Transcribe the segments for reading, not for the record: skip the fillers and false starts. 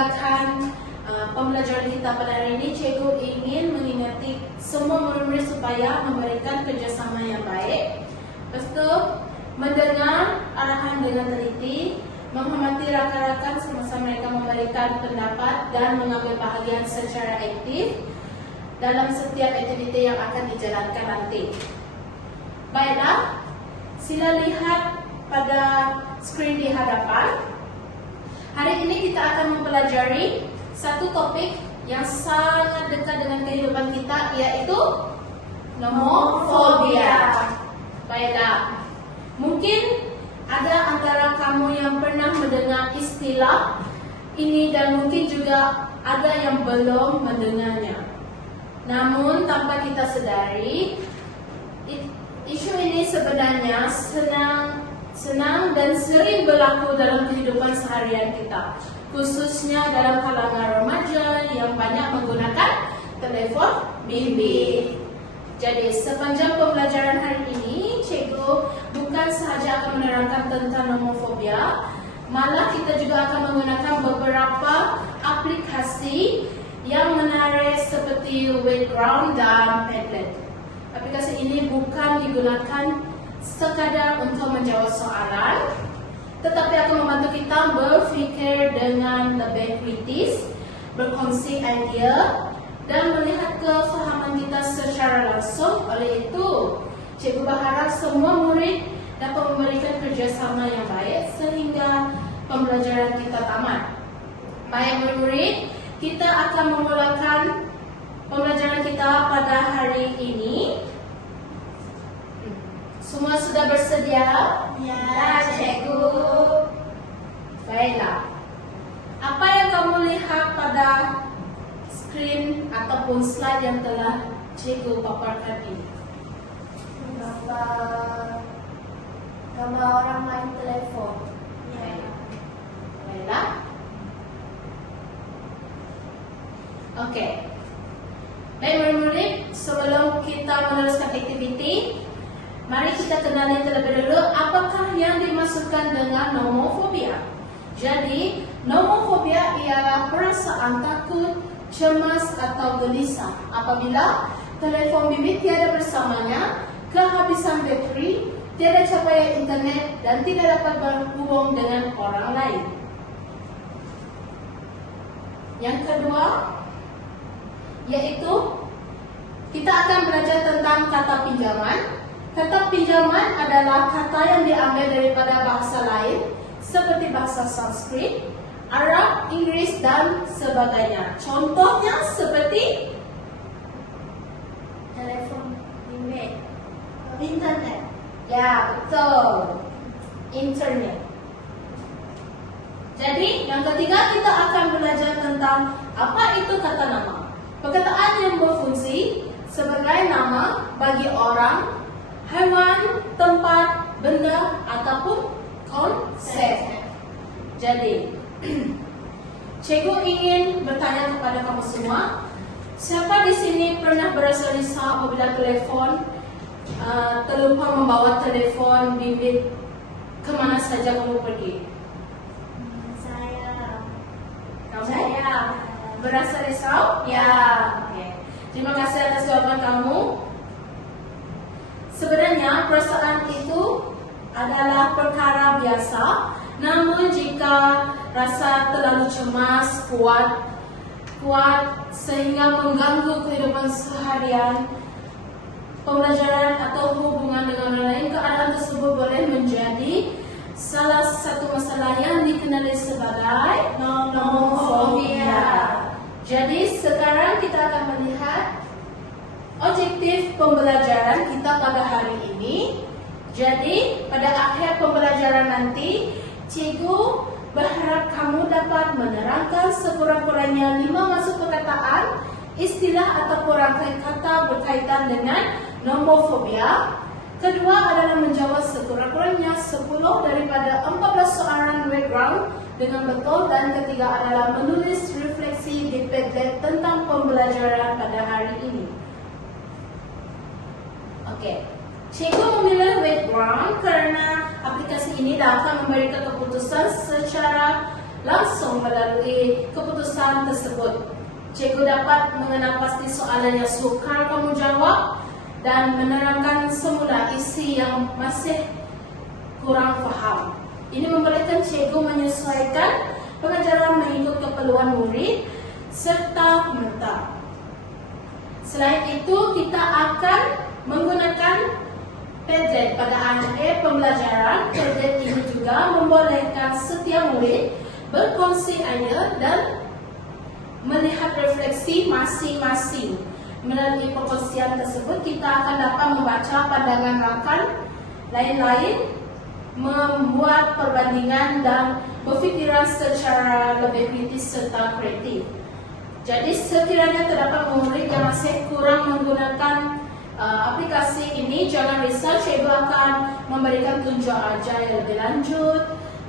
memulakan pembelajaran kita pada hari ini, cikgu ingin mengingati semua murid-murid supaya memberikan kerjasama yang baik. Lepas itu, mendengar arahan dengan teliti, menghormati rakan-rakan semasa mereka memberikan pendapat dan mengambil bahagian secara aktif dalam setiap aktiviti yang akan dijalankan nanti. Baiklah, sila lihat pada skrin di hadapan. Hari ini kita akan mempelajari satu topik yang sangat dekat dengan kehidupan kita, yaitu nomofobia. Baiklah, mungkin ada antara kamu yang pernah mendengar istilah ini dan mungkin juga ada yang belum mendengarnya. Namun tanpa kita sadari, isu ini sebenarnya senang dan sering berlaku dalam kehidupan seharian kita, khususnya dalam kalangan remaja yang banyak menggunakan telefon bimbit. Jadi sepanjang pembelajaran hari ini, cikgu bukan sahaja akan menerangkan tentang nomofobia, malah kita juga akan menggunakan beberapa aplikasi yang menarik seperti Wayground dan Padlet. Aplikasi ini bukan digunakan sekadar untuk menjawab soalan, tetapi akan membantu kita berfikir dengan lebih kritis, berkongsi idea, dan melihat kefahaman kita secara langsung. Oleh itu, cikgu berharap semua murid dapat memberikan kerjasama yang baik sehingga pembelajaran kita tamat. Baik murid-murid, kita akan memulakan pembelajaran kita pada hari ini. Semua sudah bersedia? Ya, cikgu. Baiklah. Apa yang kamu lihat pada skrin ataupun slide yang telah cikgu paparkan ini? Gambar orang main telefon. Ya. Baiklah. Oke. Baik murid-murid, sebelum kita meneruskan aktiviti, mari kita kenali terlebih dahulu apakah yang dimaksudkan dengan nomofobia. Jadi, nomofobia ialah perasaan takut, cemas atau gelisah apabila telefon bimbit tiada bersamanya, kehabisan bateri, tiada capaian internet dan tidak dapat berhubung dengan orang lain. Yang kedua, yaitu kita akan belajar tentang kata pinjaman. Kata pinjaman adalah kata yang diambil daripada bahasa lain seperti bahasa Sanskrit, Arab, Inggris dan sebagainya. Contohnya seperti Telefon bimbit. internet. Ya, betul. Internet. Jadi, yang ketiga kita akan belajar tentang apa itu kata nama. Perkataan yang berfungsi sebagai nama bagi orang, haiwan, tempat, benda ataupun konsep. Jadi, cikgu ingin bertanya kepada kamu semua, siapa di sini pernah berasa risau apabila telefon terlupa membawa telefon bimbit kemana saja kamu pergi? Saya. Kamu? Saya. Berasa risau? Ya. Okay. Terima kasih atas jawaban kamu. Sebenarnya perasaan itu adalah perkara biasa. Namun jika rasa terlalu cemas, kuat sehingga mengganggu kehidupan seharian, pembelajaran atau hubungan dengan orang lain, keadaan tersebut boleh menjadi salah satu masalah yang dikenali sebagai nomofobia. Jadi sekarang kita akan melihat objektif pembelajaran kita pada hari ini. Jadi pada akhir pembelajaran nanti, cikgu berharap kamu dapat menerangkan sekurang-kurangnya 5 masuk perkataan, istilah atau rangkaian kata berkaitan dengan nomofobia. Kedua adalah menjawab sekurang-kurangnya 10 daripada 14 soalan Wayground dengan betul. Dan ketiga adalah menulis refleksi di Padlet tentang pembelajaran pada hari ini. Oke, cikgu memilih Wayground karena aplikasi ini dapat memberikan keputusan secara langsung melalui keputusan tersebut. Cikgu dapat mengenal pasti soalan yang sukar kamu jawab dan menerangkan semula isi yang masih kurang faham. Ini membolehkan cikgu menyesuaikan pengajaran mengikut keperluan murid serta peserta. Selain itu, kita akan menggunakan Padlet pada akhir pembelajaran. Padlet ini juga membolehkan setiap murid berkongsi idea dan melihat refleksi masing-masing. Melalui perkongsian tersebut, kita akan dapat membaca pandangan rakan lain-lain, membuat perbandingan dan berfikiran secara lebih kritis serta kreatif. Jadi sekiranya terdapat murid yang masih kurang menggunakan aplikasi ini, jangan risau, cikgu akan memberikan tunjuk ajar yang lebih lanjut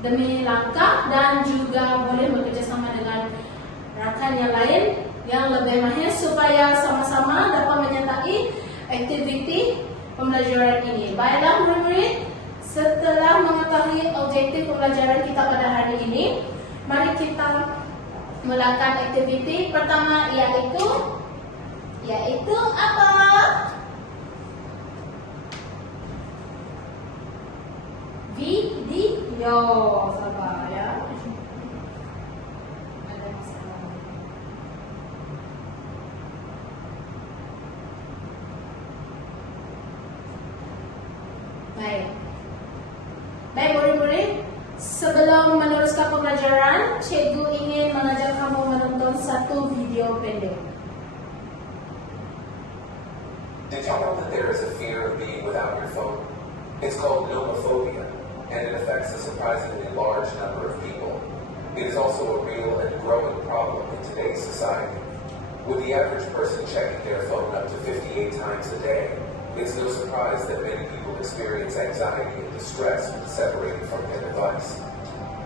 demi langkah dan juga boleh bekerjasama dengan rakan yang lain yang lebih mahir supaya sama-sama dapat menyertai aktiviti pembelajaran ini. Baiklah murid-murid, setelah mengetahui objektif pembelajaran kita pada hari ini, mari kita melakukan aktiviti pertama, yaitu apa? Video. Sabar ya. Ada masalah. Baik murid-murid, sebelum meneruskan pembelajaran, cikgu ingin mengajak kamu menonton satu video pendek. Did you know that there is a fear of being without your phone? It's called nomophobia, and it affects a surprisingly large number of people. It is also a real and growing problem in today's society. With the average person checking their phone up to 58 times a day, it's no surprise that many people experience anxiety and distress when separated from their device.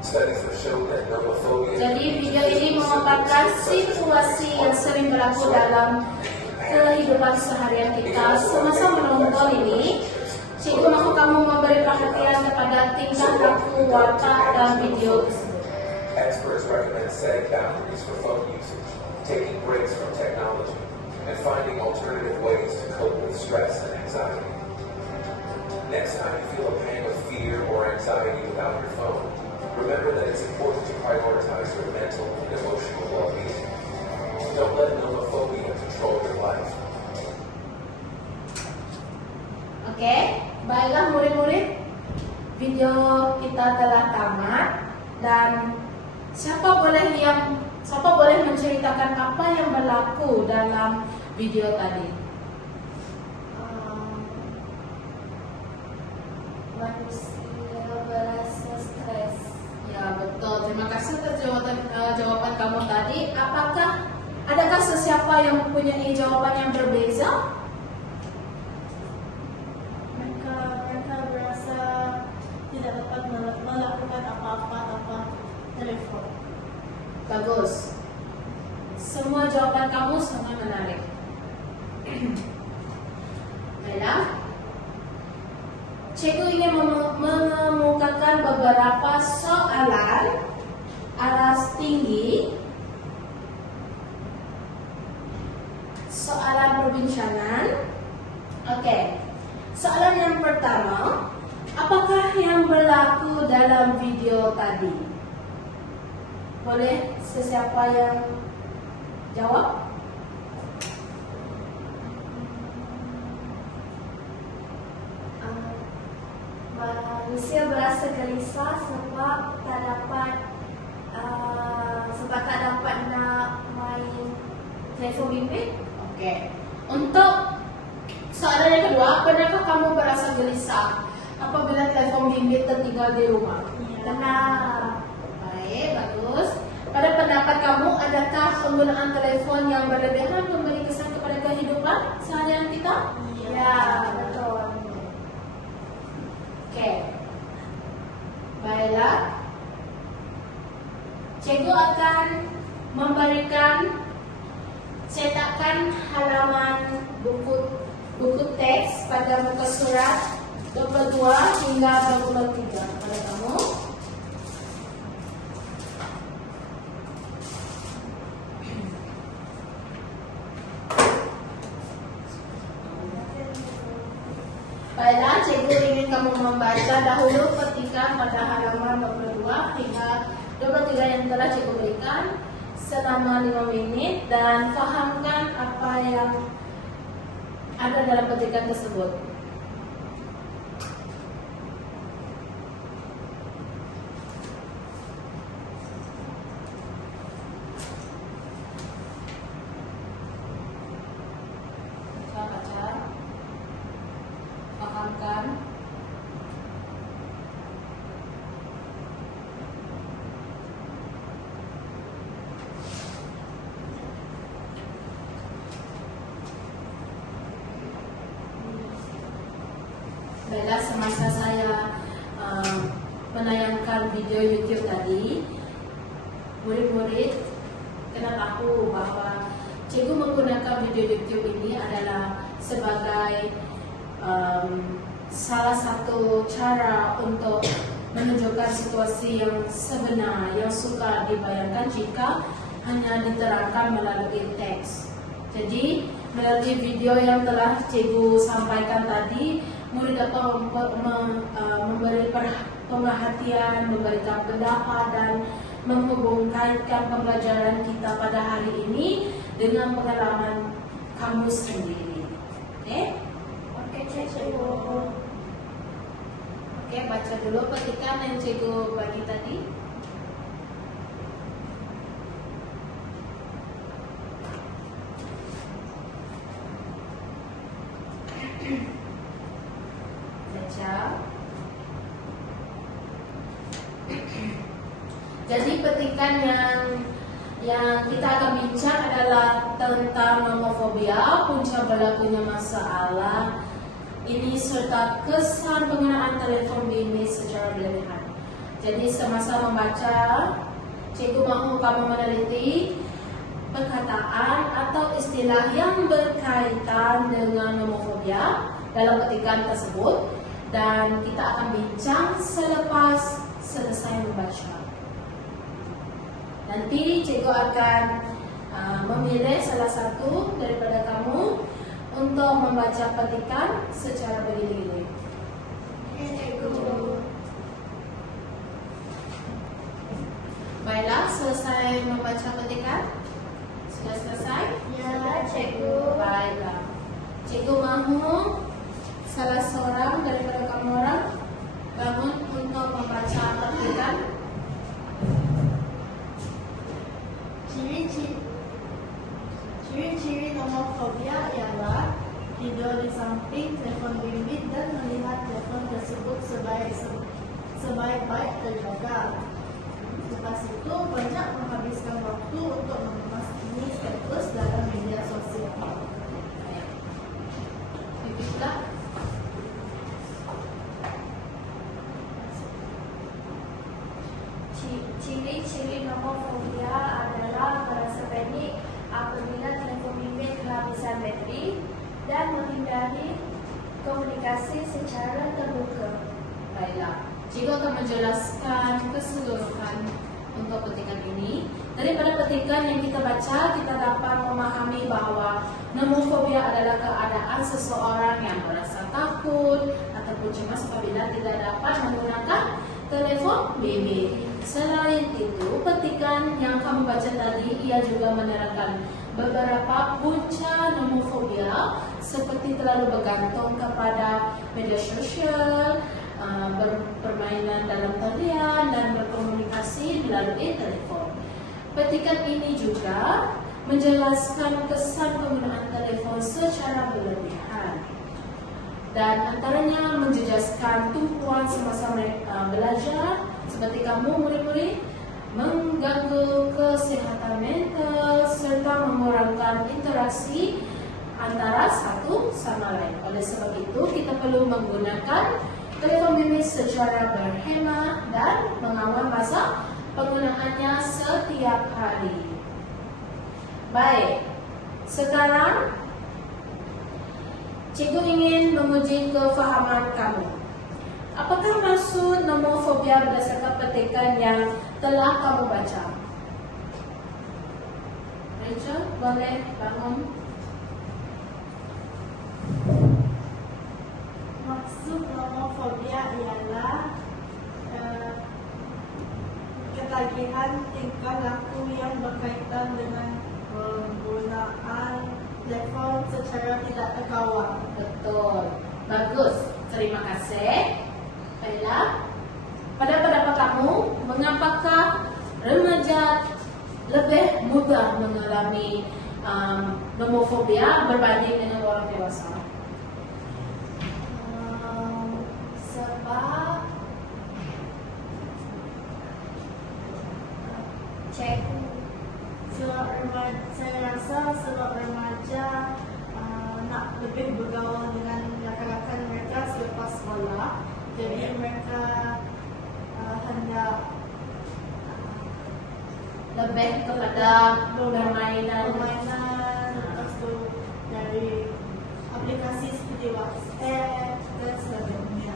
Studies have shown that nomophobia. Jadi video ini memaparkan situasi yang sering berlaku dalam kehidupan seharian kita. Semasa menonton ini, cikgu mahu kamu memberi perhatian kepada tingkah laku, watak dan video tersebut. Experts recommend setting boundaries for phone usage, taking breaks from technology, and finding alternative ways to cope with stress and anxiety. Next time you feel a pang of fear or anxiety without your phone, remember that it's important to prioritize your mental and emotional well-being. Don't let nomophobia control your life. Oke, baiklah murid-murid, video kita telah tamat dan siapa boleh menceritakan apa yang berlaku dalam video tadi? Manusia berasa stres. Ya betul, terima kasih atas jawaban kamu tadi. Adakah sesiapa yang mempunyai jawaban yang berbeza? Mereka berasa tidak dapat melakukan apa-apa tanpa telepon. Bagus. Semua jawaban kamu sangat menarik. Baiklah. Cikgu ingin mengemukakan beberapa soalan alas tinggi, soalan perbincangan. Oke. Soalan yang pertama, apakah yang berlaku dalam video tadi? Boleh sesiapa yang jawab? Manusia berasa gelisah sebab tak dapat nak main telefon bimbit. Oke. Untuk soalan yang kedua, pernahkah kamu berasa gelisah apabila telepon bimbit tertinggal di rumah? Benar. Baik, bagus. Pada pendapat kamu, adakah penggunaan telepon yang berlebihan memberi kesan kepada kehidupan seharian kita? Ya, betul. Oke. Baiklah. Cikgu akan memberikan cetakan halaman buku teks pada muka surat 22 hingga 23 kepada kamu. Baiklah, cikgu ingin kamu membaca dahulu petikan pada halaman 22 hingga 23 yang telah cikgu berikan selama 5 menit dan fahamkan apa yang ada dalam petikan tersebut. Baca, fahamkan. Baiklah, semasa saya menayangkan video YouTube tadi, murid-murid kena tahu bahwa cikgu menggunakan video YouTube ini adalah sebagai salah satu cara untuk menunjukkan situasi yang sebenar yang suka dibayangkan jika hanya diterangkan melalui teks. Jadi melalui video yang telah cikgu sampaikan tadi, murid dapat memberi perhatian, memberikan pendapat dan menghubungkan pembelajaran kita pada hari ini dengan pengalaman kamu sendiri. Oke, cikgu. Oke, baca dulu petikan yang cikgu bagi tadi. Baca. Jadi petikan yang kita akan bincang adalah tentang nomofobia, punca berlakunya masalah ini serta kesan penggunaan telefon bimbit secara berlebihan. Jadi semasa membaca, cikgu mahu kamu meneliti perkataan atau istilah yang berkaitan dengan nomofobia dalam petikan tersebut dan kita akan bincang selepas selesai membaca. Nanti cikgu akan memilih salah satu daripada kamu untuk membaca petikan secara bergilir. Oke, cikgu. Baiklah, selesai membaca petikan? Sudah selesai? Ya, cikgu. Baiklah. Cikgu mahu salah seorang daripada kamu orang bangun untuk membaca petikan. Ciri-ciri nomofobia ialah tidur di samping telefon bimbit dan melihat telefon tersebut sebaik-baik terjaga. Lepas itu, banyak menghabiskan waktu untuk memasang status dalam media sosial. Bibitlah. Ciri-ciri nomofobia adalah merasa panik apabila telefon bimbit kehabisan bateri dan menghindari komunikasi secara terbuka. Baiklah, cikgu akan menjelaskan keseluruhan untuk petikan ini. Daripada petikan yang kita baca, kita dapat memahami bahawa nomofobia adalah keadaan seseorang yang merasa takut ataupun cemas apabila tidak dapat menggunakan telefon bimbit. Selain itu, petikan yang kamu baca tadi, ia juga menerangkan beberapa punca nomofobia seperti terlalu bergantung kepada media sosial, berpermainan dalam talian dan berkomunikasi melalui telepon. Petikan ini juga menjelaskan kesan penggunaan telefon secara berlebihan dan antaranya menjejaskan tumpuan semasa belajar seperti kamu murid-murid, mengganggu kesihatan mental serta mengurangkan interaksi antara satu sama lain. Oleh sebab itu, kita perlu menggunakan telefon bimbit secara berhemat dan mengawal masa penggunaannya setiap hari. Baik, sekarang cikgu ingin menguji kefahaman kamu. Apakah maksud nomofobia berdasarkan petikan yang telah kamu baca? Rachel, boleh bangun. Maksud nomofobia ialah ketagihan tingkah laku yang berkaitan dengan penggunaan telefon secara tidak terkawal. Betul. Bagus. Terima kasih. Baiklah. Pada pendapat kamu, mengapakah remaja lebih mudah mengalami nomofobia berbanding dengan orang dewasa? Sebab cikgu Saya rasa sebab remaja nak lebih bergaul dengan rakan-rakan mereka selepas sekolah, jadi mereka hendak Lebih kepada permainan. lepas tu dari aplikasi seperti WhatsApp dan sebagainya.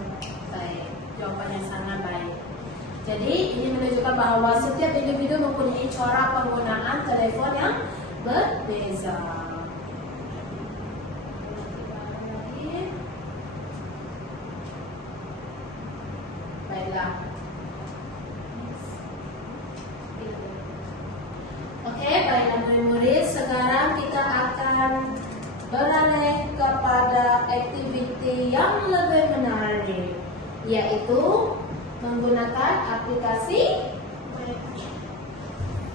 Baik, jawapannya sangat baik. Jadi ini menunjukkan bahawa setiap individu mempunyai cara penggunaan telefon yang berbeza. Baiklah. Okey, baiklah murid-murid. Sekarang kita akan beralih kepada aktiviti yang lebih menarik, yaitu menggunakan aplikasi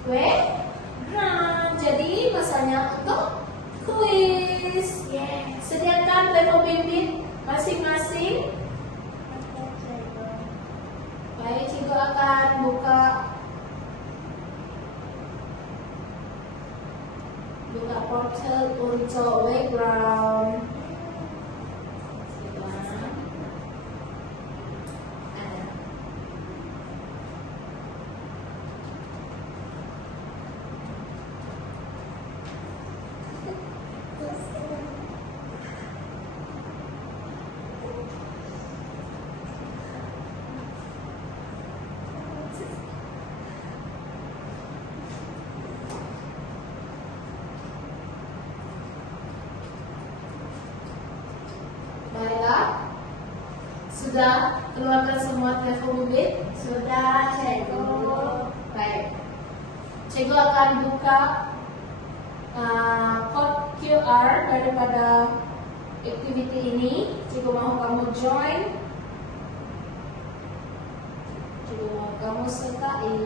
Webgram. Jadi masanya untuk kuis. Sediakan telefon bimbit masing-masing. Baik, cikgu akan buka portal untuk Webgram. Baiklah. Sudah keluarkan semua telefon bimbit? sudah cikgu. Baik. Cikgu akan buka kod QR daripada aktiviti ini. Cikgu mahu kamu join. Cikgu mahu kamu sertai.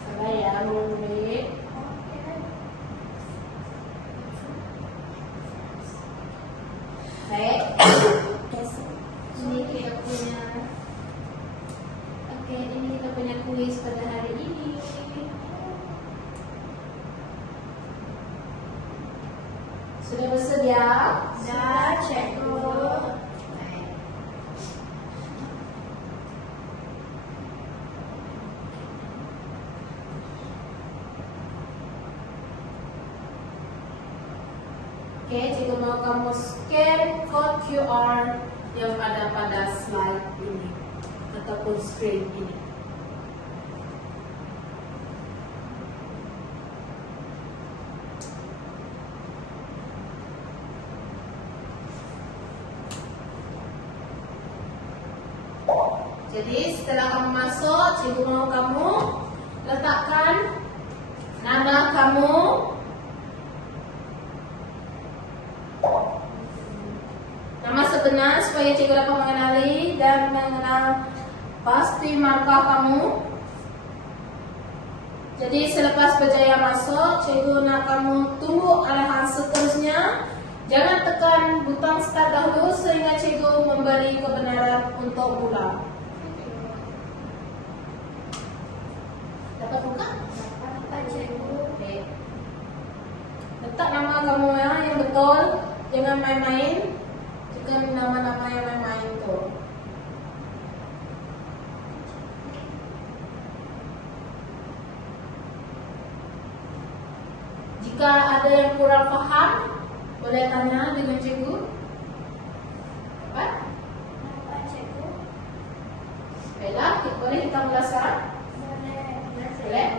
Sabar ya, murid. Baik. Ini kita punya. Oke, ini kita punya kuis pada hari ini. Sudah bersedia? Sudah cikgu. Baik. Oke, jika mau kamu scan kod QR yang ada pada slide ini ataupun screen ini. Jadi setelah kamu masuk, cikgu mau kamu letakkan nama kamu, nama sebenar supaya cikgu dapat mengenali dan mengenal pasti markah kamu. Jadi selepas berjaya masuk, cikgu nak kamu tunggu arahan seterusnya. Jangan tekan butang start dahulu sehingga cikgu memberi kebenaran untuk mula. Dapat buka? Dapat cikgu. Baik. Letak nama kamu ya yang betul, jangan main-main. sebutkan nama-nama yang main-main tuh. Jika ada yang kurang paham, boleh tanya dengan cikgu. Apa? Apa cikgu? Baiklah, boleh kita mulai sekarang? Boleh. Boleh?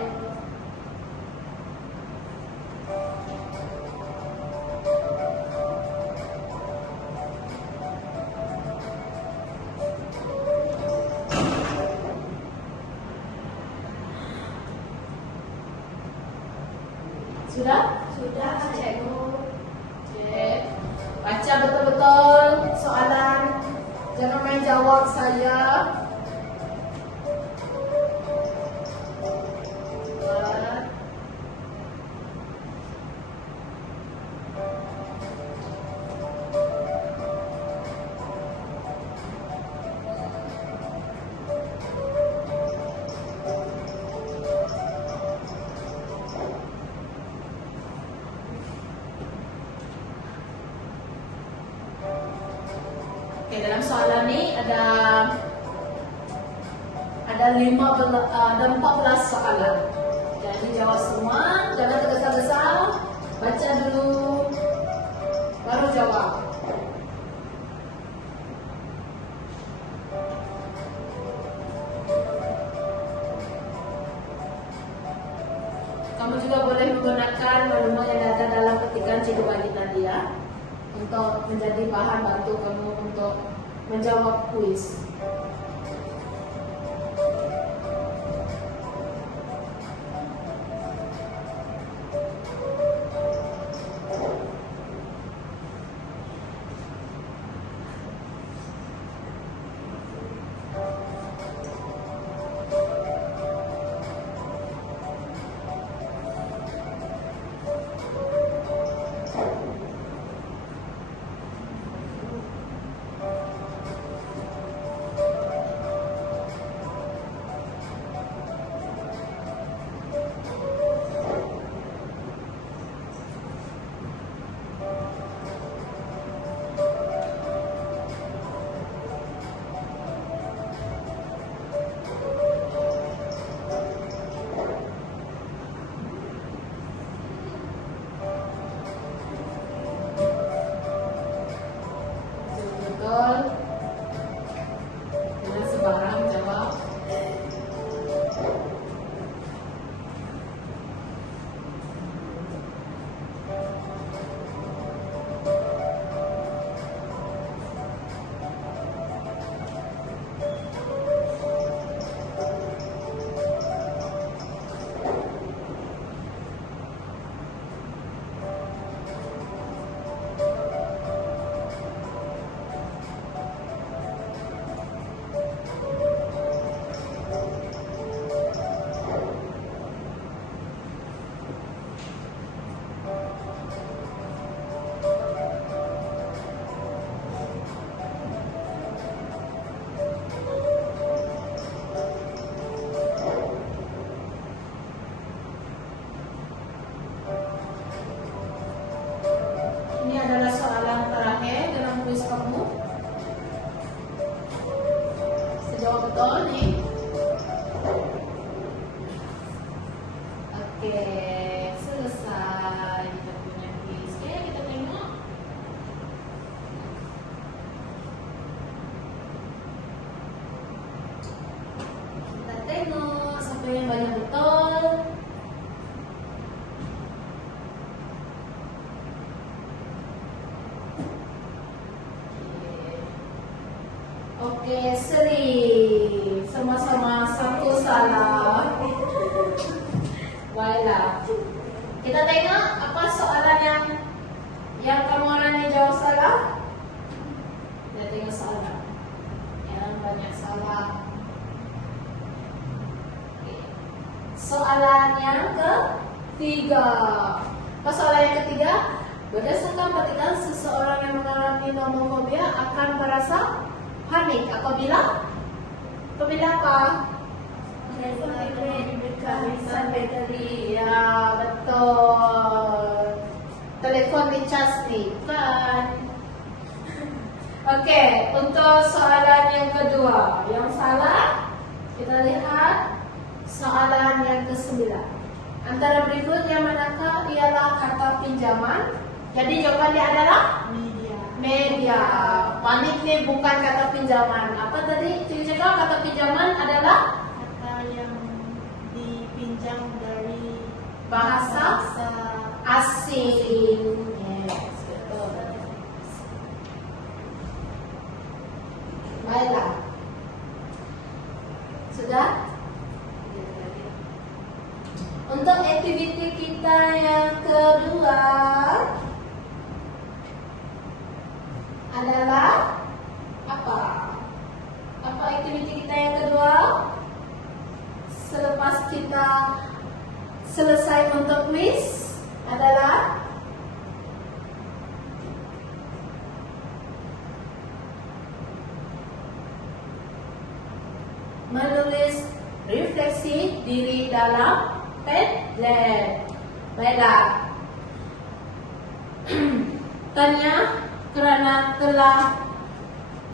Sudah? Sudah cikgu. Okey. Baca betul-betul soalan. Jangan main jawab saya. Oke, dalam soalan ni ada 14 soalan. Jadi jawab semua, jangan tergesa-gesa. Baca dulu, baru jawab. Kamu juga boleh menggunakan maklumat yang ada dalam ketikan cikgu bagi tadi ya, untuk menjadi bahan bantu kamu untuk menjawab kuis. Betul. Jangan sembarang jawab. Ini adalah soalan terakhir dalam kuis kamu. Sejawab betul nih. Oke, selesai kita punya kuis. Oke, kita tengok. Kita tengok siapa yang banyak betul. Oke, Sri. Sama-sama satu salah. Baiklah. Kita tengok apa soalan yang kamu orang yang jawab salah. Kita tengok soalan yang banyak salah. Oke. Soalan yang ketiga. Apa soalan yang ketiga? Berdasarkan petikan, seseorang yang mengalami nomofobia akan merasa panik apabila apa? Kehabisan bateri. Ya, betul. Telepon dicas nih, kan? Oke, untuk soalan yang kedua, yang salah kita lihat soalan yang ke-9. Antara berikut yang manakah ialah kata pinjaman? Jadi jawabannya adalah Media. media. Panik nih bukan kata pinjaman. Apa tadi? Cikgu cakap kata pinjaman adalah Kata yang dipinjam dari bahasa asing. Yes, betul. Baiklah. Sudah? Untuk aktiviti kita yang kedua adalah apa? Apa aktiviti kita yang kedua? Selepas kita selesai untuk quiz adalah menulis refleksi diri dalam Padlet. Baiklah. Tanya kerana telah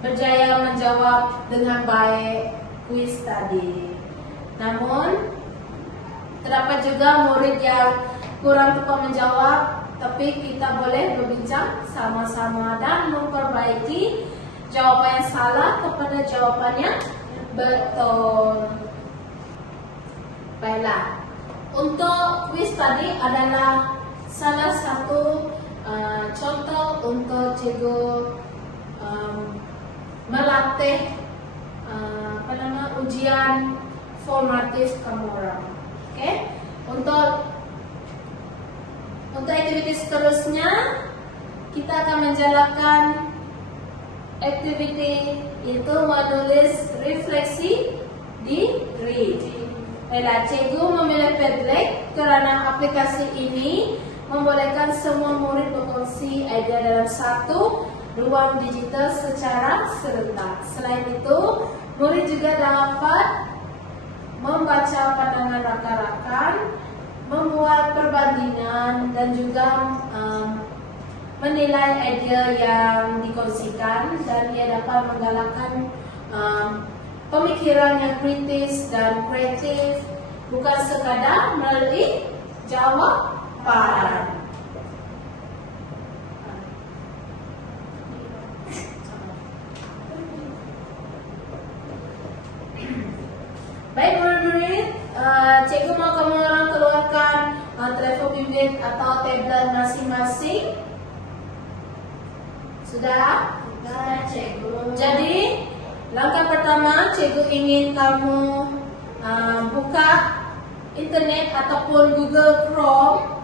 berjaya menjawab dengan baik kuis tadi. Namun terdapat juga murid yang kurang tepat menjawab, tapi kita boleh berbincang sama-sama dan memperbaiki jawapan yang salah kepada jawapan yang betul. Baiklah. Untuk kuis tadi adalah salah satu contoh untuk cikgu melatih ujian formatif kamu orang. Okay? Untuk aktiviti seterusnya kita akan menjalankan aktiviti itu menulis refleksi diri. Baiklah, cikgu memilih Padlet kerana aplikasi ini membolehkan semua murid berkongsi idea dalam satu ruang digital secara serentak. Selain itu, murid juga dapat membaca pandangan rakan-rakan, membuat perbandingan dan juga menilai idea yang dikongsikan, dan ia dapat menggalakkan pemikiran yang kritis dan kreatif, bukan sekadar melalui jawapan. Baik murid-murid, cikgu mau kamu orang keluarkan telefon bimbit atau tablet masing-masing. Sudah? Sudah, cikgu. Jadi langkah pertama, cikgu ingin kamu buka internet ataupun Google Chrome.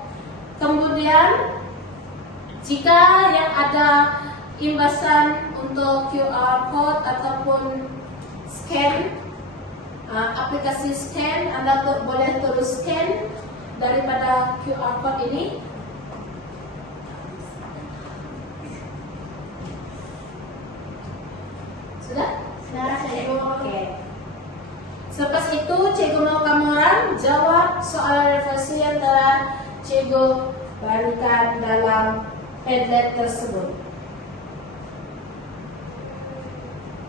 Kemudian jika yang ada imbasan untuk QR code ataupun scan, aplikasi scan, Anda boleh terus scan daripada QR code ini. Sudah? Sudah, cikgu. Oke. Selepas itu, cikgu mau kamu orang jawab soalan refleksi yang telah cikgu berikan dalam Padlet tersebut.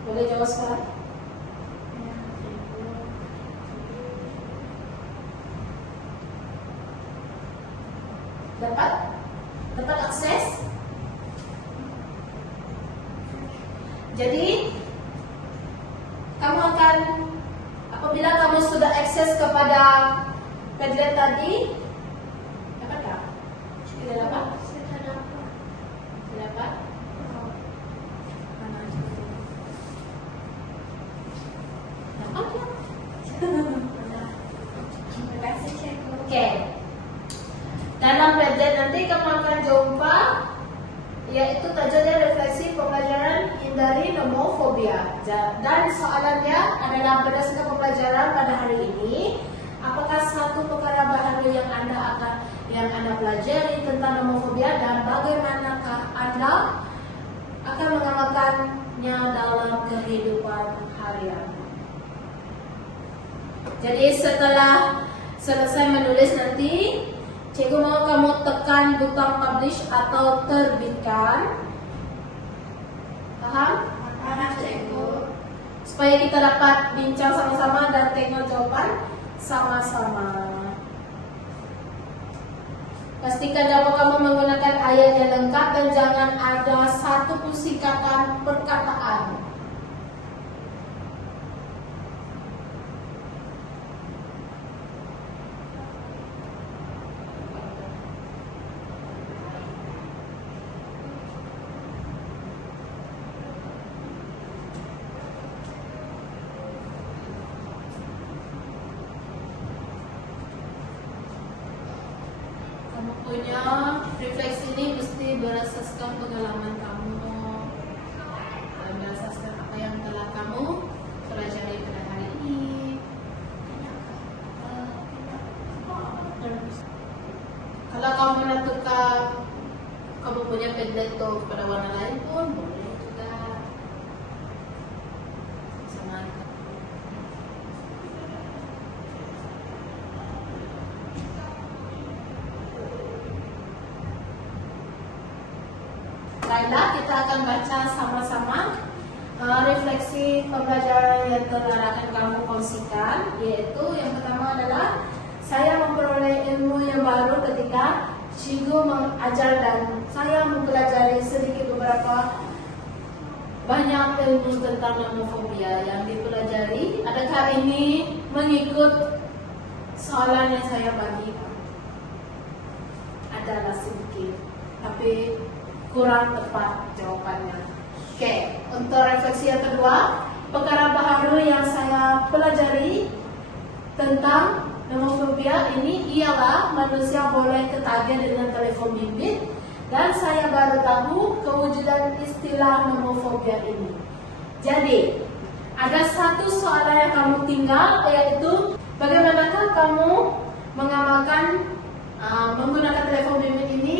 Boleh jawab sekarang? Dapat akses? Jadi kamu akan, apabila kamu sudah akses kepada Padlet tadi, dapat tak? Tidak dapat? Sudah dapat. Tidak dapat? Dapat ya? Terima kasih, cikgu. Oke. Dalam Padlet nanti kamu akan jumpa, yaitu tajuknya refleksi pembelajaran hindari nomofobia. Dan soalannya adalah berdasarkan pembelajaran pada hari ini, apakah satu perkara baru yang Anda pelajari tentang nomofobia dan bagaimanakah Anda akan mengamalkannya dalam kehidupan harian. Jadi setelah selesai menulis nanti, cikgu mau kamu tekan butang publish atau terbitkan. Paham? Paham, Cikgu. Supaya kita dapat bincang sama-sama dan tengok jawaban sama-sama. Pastikan dapat kamu menggunakan ayat yang lengkap dan jangan ada satu pun singkatan perkataan. Kamu punya refleksi ini mesti berasaskan pengalaman kamu dan berasaskan apa yang telah kamu pelajari pada hari ini. Kalau kamu menentukan kamu punya pendeto pada warna lain pun boleh juga. Sama. Baiklah, kita akan baca sama-sama refleksi pembelajaran yang telah akan kamu kongsikan, yaitu yang pertama adalah saya memperoleh ilmu yang baru ketika cikgu mengajar dan saya mempelajari sedikit beberapa banyak ilmu tentang nomofobia yang dipelajari. Adakah ini mengikut soalan yang saya bagi? Adalah sedikit, tapi kurang tepat jawabannya. Oke, untuk refleksi yang kedua, perkara baru yang saya pelajari tentang nomofobia ini ialah manusia boleh tertagih dengan telefon bimbit dan saya baru tahu kewujudan istilah nomofobia ini. Jadi, ada satu soalan yang kamu tinggal, yaitu bagaimanakah kamu mengamalkan menggunakan telefon bimbit ini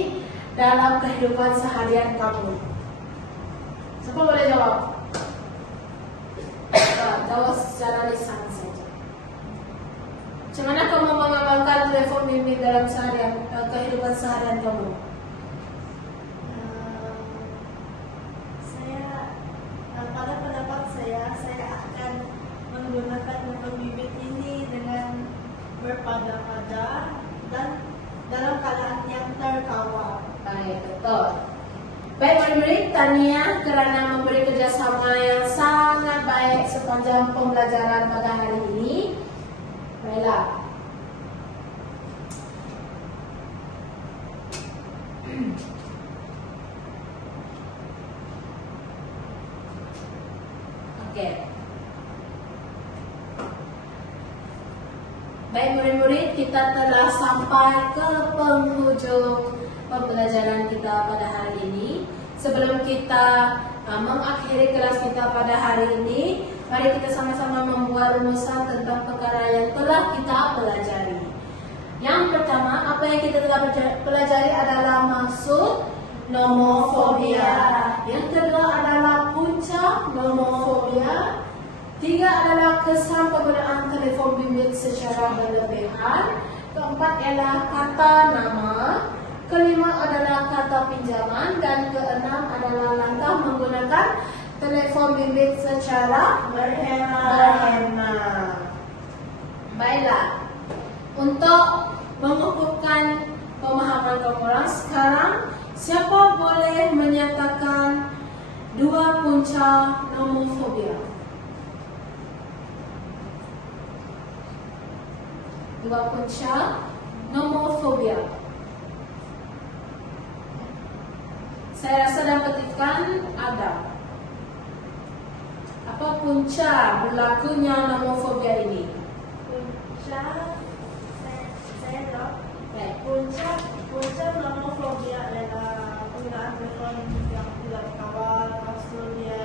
dalam kehidupan seharian kamu? Siapa boleh jawab? Jawab secara lisan saja. Macam mana kamu mengamalkan telefon bimbit dalam kehidupan seharian kamu? Pada pendapat saya akan menggunakan telefon bimbit ini dengan berpada-pada dan dalam keadaan yang terkawal. Baik, betul. Baik murid-murid, Tania kerana memberi kerjasama yang sangat baik sepanjang pembelajaran pada hari ini. Baiklah. Okey. Baik murid-murid, kita telah sampai ke penghujung pembelajaran kita pada hari ini. Sebelum kita mengakhiri kelas kita pada hari ini, mari kita sama-sama membuat rumusan tentang perkara yang telah kita pelajari. Yang pertama, apa yang kita telah pelajari adalah maksud nomofobia. Yang kedua adalah punca nomofobia. Tiga adalah kesan penggunaan telefon bimbit secara berlebihan. Keempat ialah kata nama. Kelima adalah kata pinjaman. Dan keenam adalah langkah menggunakan telefon bimbit secara berhemat. Baiklah. Untuk mengukuhkan pemahaman kamu orang sekarang, siapa boleh menyatakan dua punca nomofobia? Dua punca nomofobia. Saya rasa dapat ikan ada. Apa punca berlakunya nomofobia ini? Punca, saya tahu. Baik. Punca nomofobia adalah penggunaan telefon yang tidak terkawal, maksudnya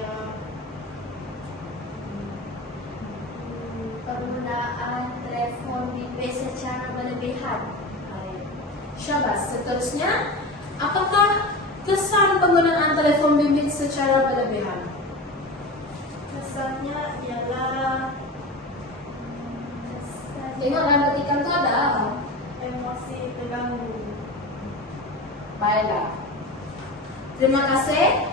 Penggunaan telefon bimbit secara berlebihan. Baik. Syabas. Seterusnya, apakah kesan penggunaan telefon bimbit secara berlebihan? kesannya ialah Tengok dalam petikan tu ada. emosi terganggu. Baiklah. Terima kasih.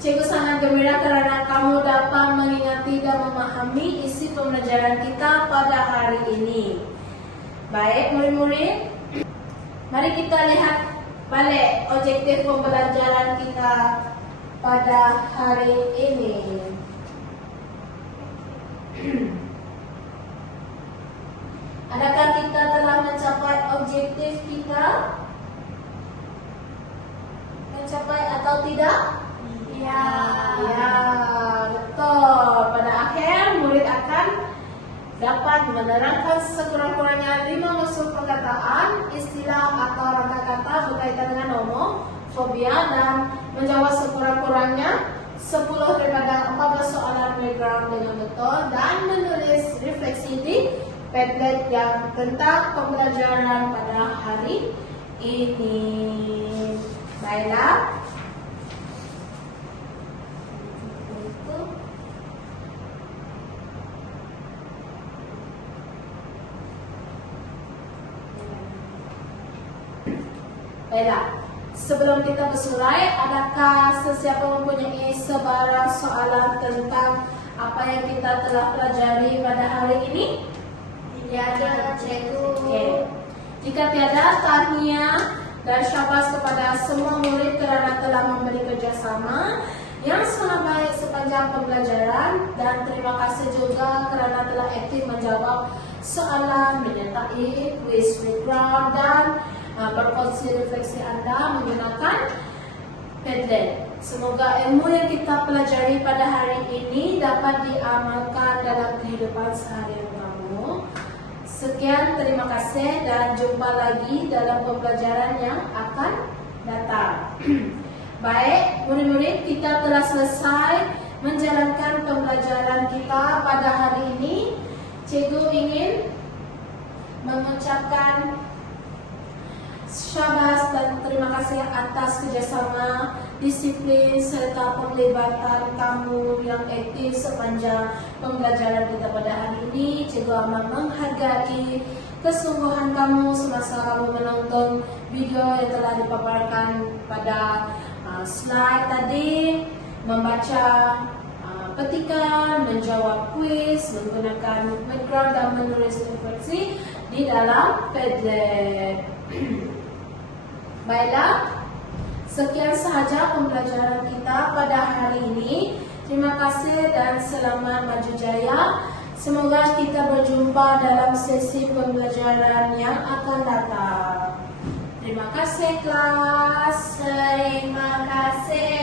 Cikgu sangat gembira karena kamu dapat mengingati dan memahami isi pembelajaran kita pada hari ini. Baik murid-murid, mari kita lihat balik objektif pembelajaran kita pada hari ini. Adakah kita telah mencapai objektif kita? Mencapai atau tidak? Ya. Ya, betul. Pada akhir, murid akan dapat menerangkan sekurang-kurangnya 5 unsur perkataan, istilah atau rangka kata berkaitan dengan nomofobia dan menjawab sekurang-kurangnya 10 daripada 14 soalan background dengan betul dan menulis refleksi di Padlet yang tentang pembelajaran pada hari ini. Baiklah. Baiklah, sebelum kita bersurai, adakah sesiapa mempunyai sebarang soalan tentang apa yang kita telah pelajari pada hari ini? Tidak ada, cikgu. Okey. Jika tiada, tahniah dan syabas kepada semua murid kerana telah memberi kerjasama yang sangat baik sepanjang pembelajaran dan terima kasih juga kerana telah aktif menjawab soalan, menyertai quiz background dan berkongsi refleksi anda menggunakan Padlet. Semoga ilmu yang kita pelajari pada hari ini dapat diamalkan dalam kehidupan seharian kamu. Sekian, terima kasih dan jumpa lagi dalam pembelajaran yang akan datang. Baik, murid-murid, kita telah selesai menjalankan pembelajaran kita pada hari ini. Cikgu ingin mengucapkan syabas dan terima kasih atas kerjasama, disiplin serta penglibatan kamu yang aktif sepanjang pembelajaran kita pada hari ini. Cikgu amat menghargai kesungguhan kamu semasa kamu menonton video yang telah dipaparkan pada slide tadi, membaca petikan, menjawab kuis, menggunakan background dan menulis refleksi di dalam Padlet. Baiklah, sekian sahaja pembelajaran kita pada hari ini. Terima kasih dan selamat maju jaya. Semoga kita berjumpa dalam sesi pembelajaran yang akan datang. Terima kasih kelas. Terima kasih.